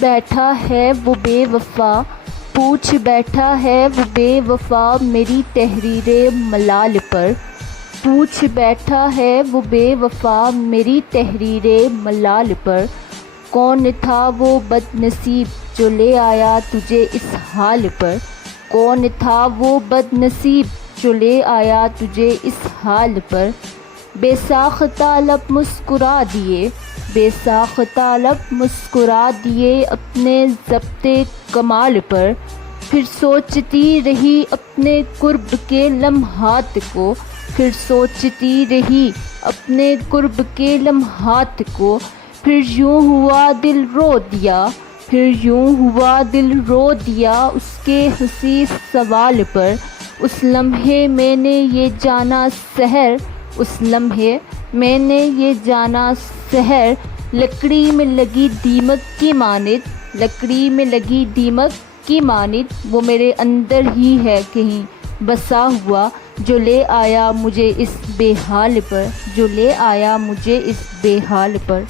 बैठा है वो बेवफ़ा, पूछ बैठा है वो बेवफ़ा मेरी तहरीरे मलाल पर। पूछ बैठा है वो बेवफ़ा मेरी तहरीरे मलाल पर। कौन था वो बदनसीब जो ले आया तुझे इस हाल पर। कौन था वो बदनसीब जो ले आया तुझे इस हाल पर। बेसाख्ता लब मुस्कुरा दिए, बेसाख्ता लब मुस्कुरा दिए अपने ज़ब्ते कमाल पर। फिर सोचती रही अपने कुर्ब के लम्हात को, फिर सोचती रही अपने कुर्ब के लम्हात को। फिर यूँ हुआ दिल रो दिया, फिर यूँ हुआ दिल रो दिया उसके हंसी सवाल पर। उस लम्हे मैंने ये जाना सहर, उस लम्हे मैंने ये जाना सहर। लकड़ी में लगी दीमक की मानित, लकड़ी में लगी दीमक की मानित वो मेरे अंदर ही है कहीं बसा हुआ, जो ले आया मुझे इस बेहाल पर, जो ले आया मुझे इस बेहाल पर।